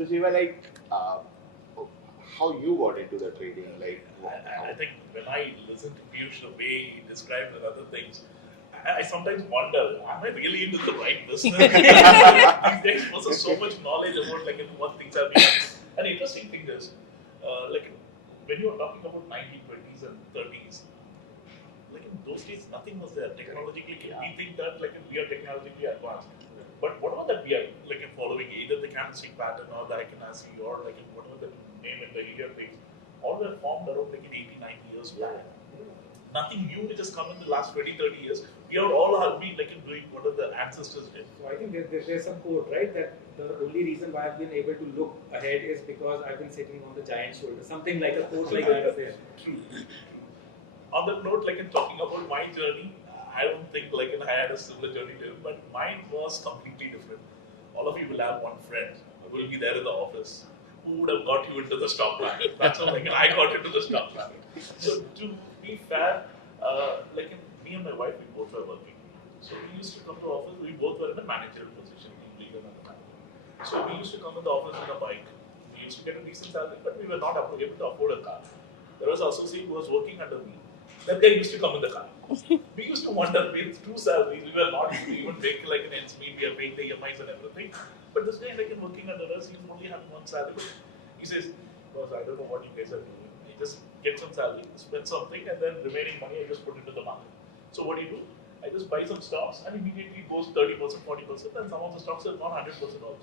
So Shiva, like, how you got into the trading? Like, I think when I listen to Piyush, the way he describes and other things, I sometimes wonder, am I really into the right business? These guys possess so much knowledge about like what things are being. An interesting thing is, like when you are talking about 1920s and 30s, like in those days, nothing was there technologically. We think that like we are technologically advanced, but whatever that we are like following, either the candlestick pattern or the Akinasi or like whatever the name in the area things, all were formed around like in 80, 90 years back. Nothing new which has come in the last 20, 30 years. We are all have been like doing what the ancestors did. So I think there's some quote, right, that the only reason why I've been able to look ahead is because I've been sitting on the giant shoulder. Something like a quote like that is there. True. On that note, like in talking about my journey, I don't think like I had a similar journey to him, but mine was completely different. All of you will have one friend who will be there in the office who would have got you into the stock market. That's how like I got into the stock market. So to be fair, like me and my wife, we both were working. So we used to come to office. We both were in a managerial position, team leader and a manager. So we used to come in the office in a bike. We used to get a decent salary, but we were not able to afford a car. There was an associate who was working under me. That guy used to come in the car. We used to wonder with two salaries, we were not even making like an ends meet, we are paying the EMIs and everything. But this guy, like in working under us, he's only having one salary. He says, boss, I don't know what you guys are doing. I just get some salary, spend something, and then remaining money I just put into the market. So what do? I just buy some stocks and immediately goes 30%, 40%, and some of the stocks are gone 100% also.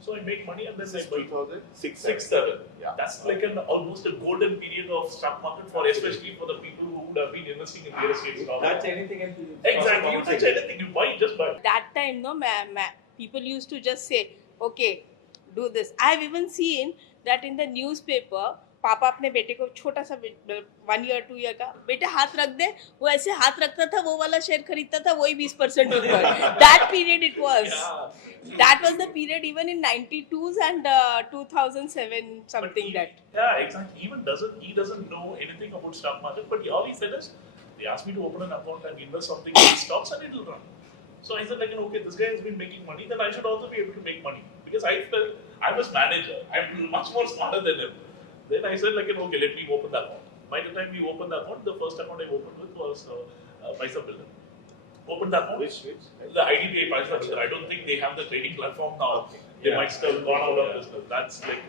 So I make money and then I buy 2006, 7. Yeah. That's like an almost a golden period of stock market for especially for the people who would have been investing in real estate stocks. Touch anything and Exactly, you touch anything, you buy, just buy. That time, no, people used to just say, okay, do this. I've even seen that in the newspaper, पापा अपने बेटे को छोटा सा 1 year 2 year का बेटे हाथ रख दे, वो ऐसे हाथ रखता था, वो वाला शेयर खरीदता था, वही 20% ऊपर. That period it was. Yeah. That was the period even in 92s and 2007 something But that. Yeah, exactly. He doesn't know anything about stock market, but all he said is, they asked me to open an account and invest something in stocks and it'll run. So I said like, okay, this guy has been making money, then I should also be able to make money. Because I felt I was manager. I'm much more smarter than him. Then I said like, okay, let me open the account. By the time we opened the account, the first account I opened with was Paisa Builder. Opened the account. Which? The IDBI Paisa Builder. I don't think they have the trading platform now. Okay. They Yeah. might still gone out of business. That's like,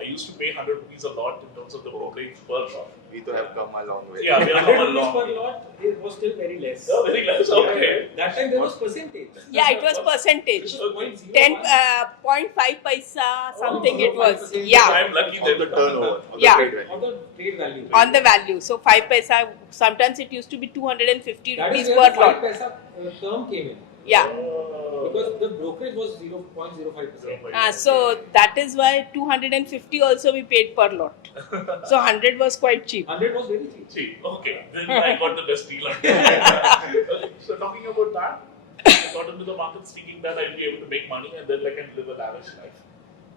I used to pay 100 rupees a lot in terms of the brokerage per lot. We to have come a long way. Yeah, we have 100 come a rupees long per way. lot, it was still very less. Oh, very less. Okay. That time there was percentage. Yeah, it was percentage. This was 0.01. 10.5 paisa something it was. 0.5%. Yeah, I'm lucky On that the turnover, on Yeah. the trade On value. the trade value. on the value. So 5 paisa. Sometimes it used to be 250 That rupees is per where the 5 lot. paisa term came in. Yeah. Because the brokerage was 0.05%. So that is why 250 also we paid per lot. So 100 was quite cheap. 100 was very cheap. See, okay, then I got the best deal. So talking about that, I got into the market thinking that I'll be able to make money and then I can live a lavish life.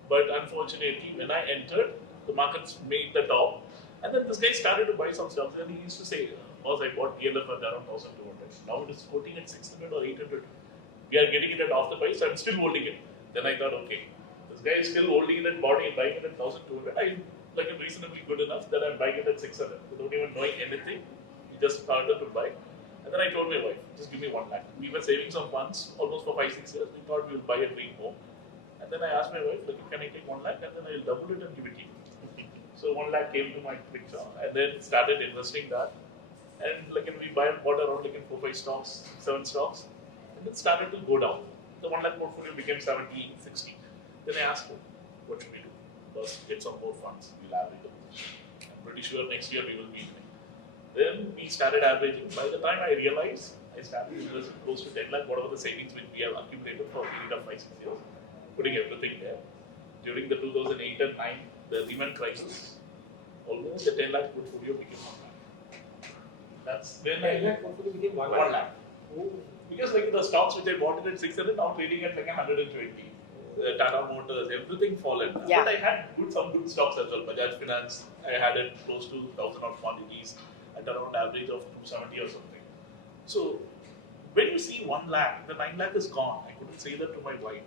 But unfortunately, when I entered, the markets made the top, and then this guy started to buy some stocks, and he used to say, boss, I bought DLF at around 1,200. Now it is quoting at 600 or 800. We are getting it at half the price, I'm still holding it. Then I thought, okay, this guy is still holding it and buying it at 1,200. I'm like reasonably good enough that I'm buying it at 600 without even knowing anything. He just started to buy. And then I told my wife, just give me 1 lakh. We were saving some funds almost for 5-6 years. We thought we would buy a dream home. And then I asked my wife, like, can I take 1 lakh? And then I'll double it and give it to you. So 1 lakh came to my picture and then started investing that. And like we bought around like 4-5 stocks, 7 stocks. And it started to go down. The 1 lakh portfolio became 70, 60. Then I asked her, what should we do? First, get some more funds. We'll average the position. I'm pretty sure next year we will be winning. Then we started averaging. By the time I realized, I started investing close to 10 lakh, whatever the savings which we have accumulated for a period of 5-6 years, putting everything there. During the 2008 and 9, the Lehman crisis, almost the 10 lakh portfolio became 1 lakh. That's when 10 lakh portfolio became 1 1 lakh. lakh. Because like the stocks which I bought it at 600, now trading at like 120. Tata Motors, everything fallen. Yeah. But I had some good stocks as well. Bajaj Finance, I had it close to 1,000 odd quantities at around average of 270 or something. So when you see 1 lakh, the 9 lakh is gone. I couldn't say that to my wife.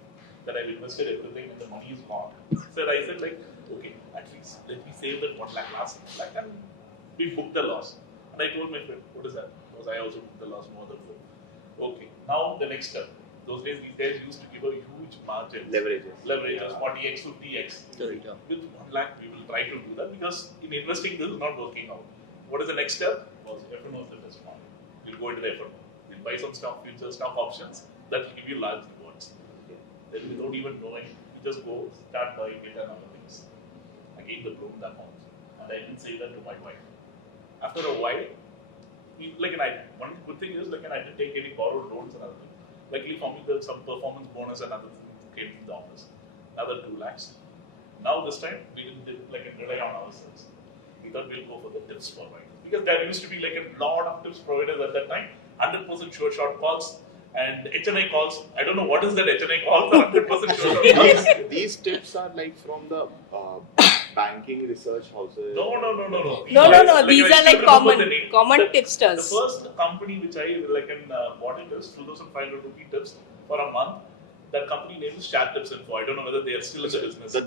that I've invested everything and the money is gone. So I said like, okay, at least let me save that 1 lakh last lakh and we booked the loss. And I told my friend, what is that? Because I also booked the loss more than 4. Okay, now the next step. Those days these guys used to give a huge margin. Leverages. Leverages, 40x, 50x. Correct, yeah. With 1 lakh, we will try to do that because in investing this is not working out. What is the next step? Was F&O is the best one. We'll go into the F&O. We'll buy some stock futures, stock options that will give you large rewards. Then without even knowing, we just go start buying it and other things. Again, the bloom that amount. And I didn't say that to my wife. After a while, one good thing is I didn't take any borrowed loans and other things. Luckily for me, there's some performance bonus and other things came from the office. Another 2 lakhs. Now this time we didn't rely on ourselves. We thought we'll go for the tips provider. Because there used to be a lot of tips providers at that time, 100% sure shot calls and HNI calls. I don't know what is that HNI calls, 100% sure shot calls. These tips are from the banking research houses. No. No. These are like common tipsters. The first company which I bought it is 2,500 rupee tips for a month. That company name is Chat Tips Info. I don't know whether they are still in the business. The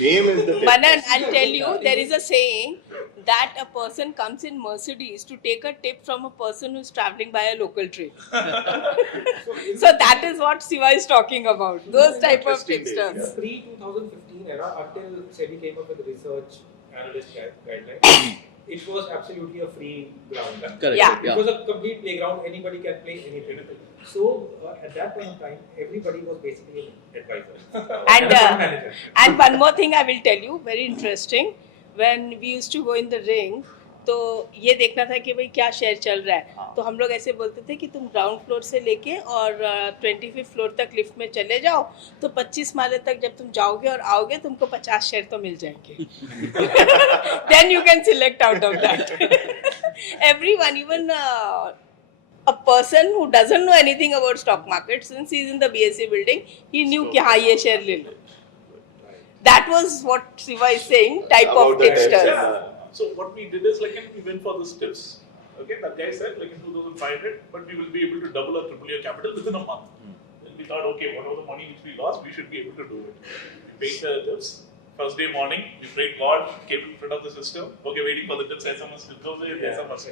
name is the Manan, I'll tell you, there is a saying that a person comes in Mercedes to take a tip from a person who's traveling by a local train. So that is what Siva is talking about. Those type of Interesting tipsters. days, Pre-2015 era, until SEBI came up with the research analyst guidelines, it was absolutely a free ground. Correct. Yeah. It was a complete playground. Anybody can play anything. So at that point in time, everybody was basically an advisor And, a fund manager. And one more thing I will tell you, very interesting. When we used to go in the ring, तो ये देखना था कि भाई क्या share चल रहा है. तो हम लोग ऐसे बोलते थे कि तुम ग्राउंड फ्लोर से लेके और 25th फ्लोर तक लिफ्ट में चले जाओ, तो 25 माले तक जब तुम जाओगे और आओगे तुमको 50 शेयर तो मिल जाएंगे. Then you can select out of that. Everyone, even a person who doesn't know anything about stock market, since he's in the BSc building, he knew कि हाँ ये शेयर ले लो. That was what Siva is saying, type About of the tips, tipsters. yeah. So what we did is we went for the tips. Okay, that guy said in 2,500, but we will be able to double or triple your capital within a month. Then we thought, okay, whatever the money which we lost, we should be able to do it. We paid the tips. First day morning, we prayed God, came in front of the system. Okay, waiting for the tips SMS to close the SMS.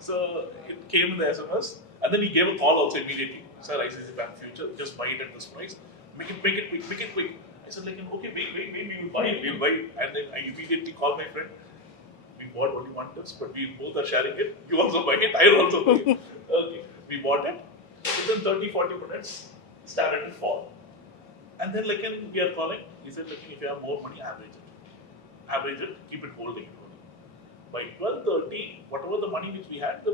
So it came in the SMS, and then he gave a call also immediately. Sir, ICICI Bank Future, just buy it at this price. Make it quick. I said okay, wait, we will buy it. And then I immediately called my friend. We bought only one tips, but we both are sharing it. You also buy it, I will also buy it. Okay, we bought it. Within 30-40 minutes, it started to fall. And then we are calling. He said, if you have more money, average it, keep it holding it. By 12:30, whatever the money which we had, the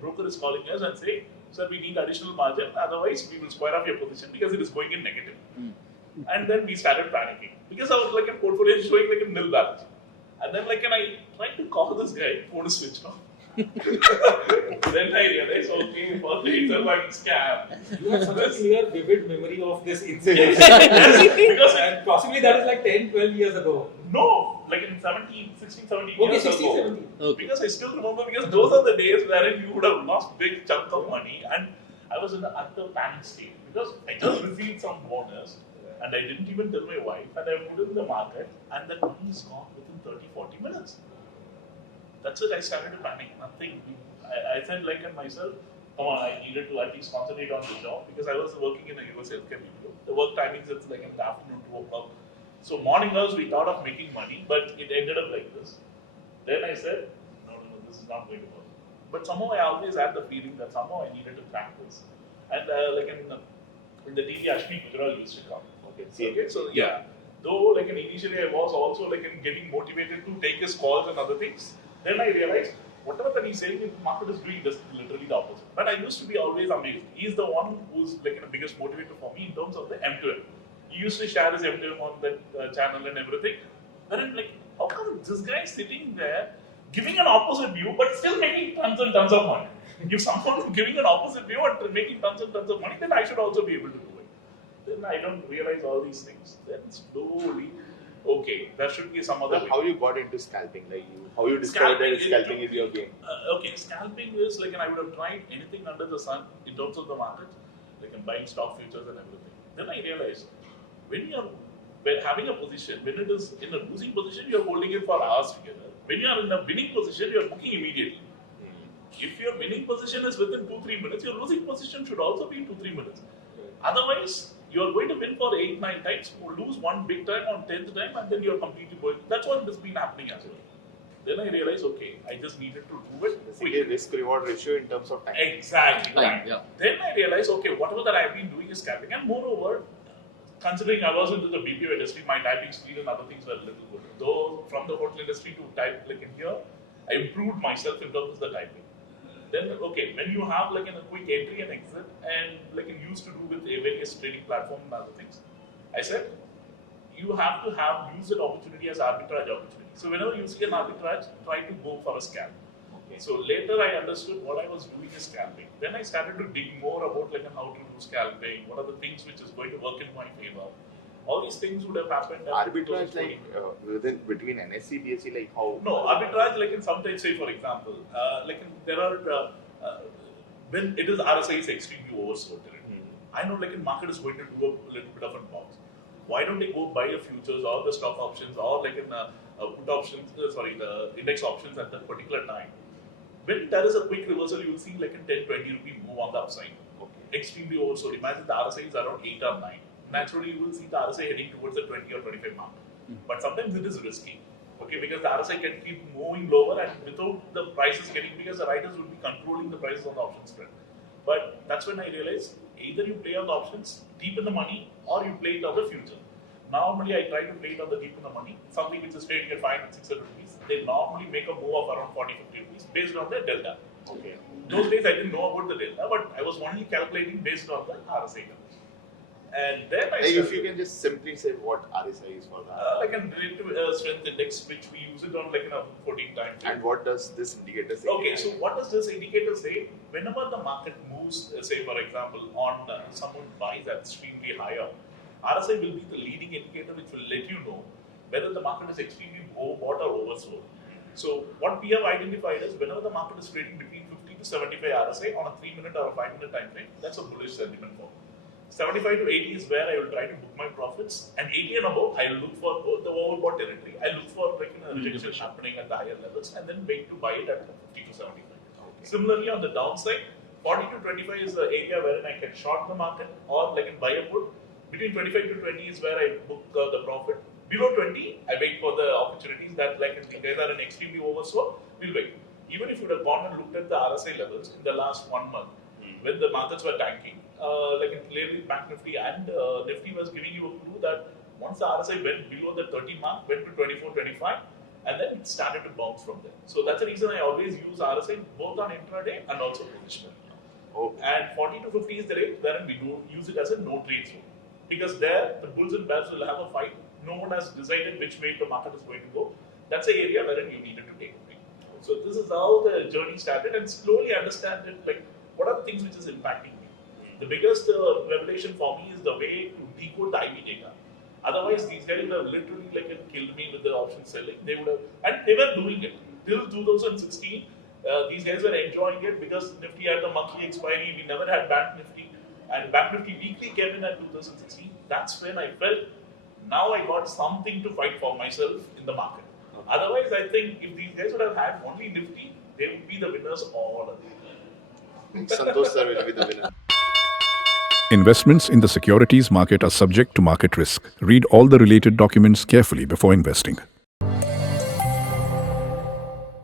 broker is calling us and saying, sir, we need additional margin, otherwise we will square off your position because it is going in negative. And then we started panicking because our portfolio is showing a nil balance. And then I tried to call this guy, phone is switched off. Then I realized, okay, for the itself I'm scam. You have such a clear, vivid memory of this incident. Because And possibly that is 10, 12 years ago. no, in 16, 17 Okay, years 16, ago. 17. Okay. Because I still remember, because those are the days wherein you would have lost big chunk of money, and I was in the utter panic state because I just received some bonus and I didn't even tell my wife, and I put it in the market and that money is gone within 30-40 minutes. That's it, I started to panic. Nothing. I said myself, come on, I needed to at least concentrate on the job because I was working in a US healthcare BPO. The work timings it's in the afternoon, 2 o'clock. So morning hours we thought of making money, but it ended up like this. Then I said, no, this is not going to work. But somehow I always had the feeling that somehow I needed to crack this. And in the TV, Ashmi Gujral used to come. Okay, so yeah. Though initially I was also getting motivated to take his calls and other things. Then I realized whatever that he's saying, the market is doing just literally the opposite. But I used to be always amazed. He's the one who's the biggest motivator for me in terms of the M2M. He used to share his M2M on that channel and everything. Then I'm how come this guy is sitting there giving an opposite view but still making tons and tons of money? If someone is giving an opposite view and making tons and tons of money, then I should also be able to do it. Then I don't realize all these things. Then slowly, okay, there should be some other way. How you got into scalping? How you discovered that scalping is your game? Okay, scalping is I would have tried anything under the sun in terms of the market, buying stock futures and everything. Then I realized when having a position, when it is in a losing position, you're holding it for hours together. When you are in a winning position, you're booking immediately. If your winning position is within 2-3 minutes, your losing position should also be 2-3 minutes. Otherwise, you are going to win for 8-9 times, lose one big time on 10th time, and then you're completely going. That's what has been happening as well. Then I realized, okay, I just needed to do it Basically, quick. risk-reward ratio in terms of time. Exactly. Time, Right. yeah. Then I realized, okay, whatever that I've been doing is scalping, and moreover, considering I was into the BPO industry, my typing speed and other things were a little good. Though from the hotel industry to type like in here, I improved myself in terms of the typing. Then okay, when you have like a quick entry and exit, and like you used to do with various trading platforms and other things, I said you have to use that opportunity as arbitrage opportunity. So whenever you see an arbitrage, try to go for a scalp. So later I understood what I was doing is scalping. Then I started to dig more about like how to do scalping, what are the things which is going to work in my favor. All these things would have happened. Arbitrage like between NSE, BSE, like how? No, arbitrage like in sometimes say for example, there are when it is RSI is extremely oversold. I know like in market is going to do a little bit of a bounce. Why don't they go buy a futures or the stock options or like in put options, the index options at that particular time? When there is a quick reversal, you will see like a 10-20 rupee move on the upside. Extremely oversold. Imagine the RSI is around 8 or 9. Naturally, you will see the RSI heading towards the 20 or 25 mark. But sometimes it is risky. Okay, because the RSI can keep moving lower and without the prices getting, because the writers will be controlling the prices on the option spread. But that's when I realized either you play on the options deep in the money or you play it on the future. Normally, I try to play it on the deep in the money, something which is trading at 500-600 rupees. They normally make a move of around 40-50 rupees based on the delta. Okay. Those days I didn't know about the delta, but I was only calculating based on the RSI. And then I If you can just simply say what RSI is for that. like a relative strength index, which we use it on like in a 14 time. And what does this indicator say? Okay, so what does this indicator say? Whenever the market moves, say for example, on someone buys at extremely higher, RSI will be the leading indicator which will let you know whether the market is extremely overbought or oversold. So what we have identified is whenever the market is trading between 50 to 75 RSI on a 3-minute or a 5-minute time frame, that's a bullish sentiment for me. 75 to 80 is where I will try to book my profits, and 80 and above, I will look for both the overbought territory. I look for like a rejection happening at the higher levels, and then wait to buy it at 50 to 75. Similarly, on the downside, 40 to 25 is the area wherein I can short the market or like in buy a put. Between 25 to 20 is where I book the profit. Below 20, I wait for the opportunities that like if guys are in extremely oversold, we'll wait. Even if you would have gone and looked at the RSI levels in the last 1 month, when the markets were tanking, like clearly Bank Nifty and Nifty was giving you a clue that once the RSI went below the 30 mark, went to 24, 25, and then it started to bounce from there. So that's the reason I always use RSI both on intraday and also positional. Okay. And 40 to 50 is the rate wherein we do use it as a no trade zone. Because there, the bulls and bears will have a fight. No one has decided which way the market is going to go. That's the area wherein you needed to take a trade. So this is how the journey started, and slowly understand it, like what are the things which is impacting me. The biggest revelation for me is the way to decode the IB data. Otherwise, these guys would have literally like killed me with the option selling. They would have, and they were doing it till 2016. These guys were enjoying it because Nifty had the monthly expiry. We never had Bank Nifty. And Bank Nifty weekly came in at 2016. That's when I felt now I got something to fight for myself in the market. Otherwise, I think if these guys would have had only Nifty, they would be the winners all of them. Santosh sir will be the winner. Investments in the securities market are subject to market risk. Read all the related documents carefully before investing.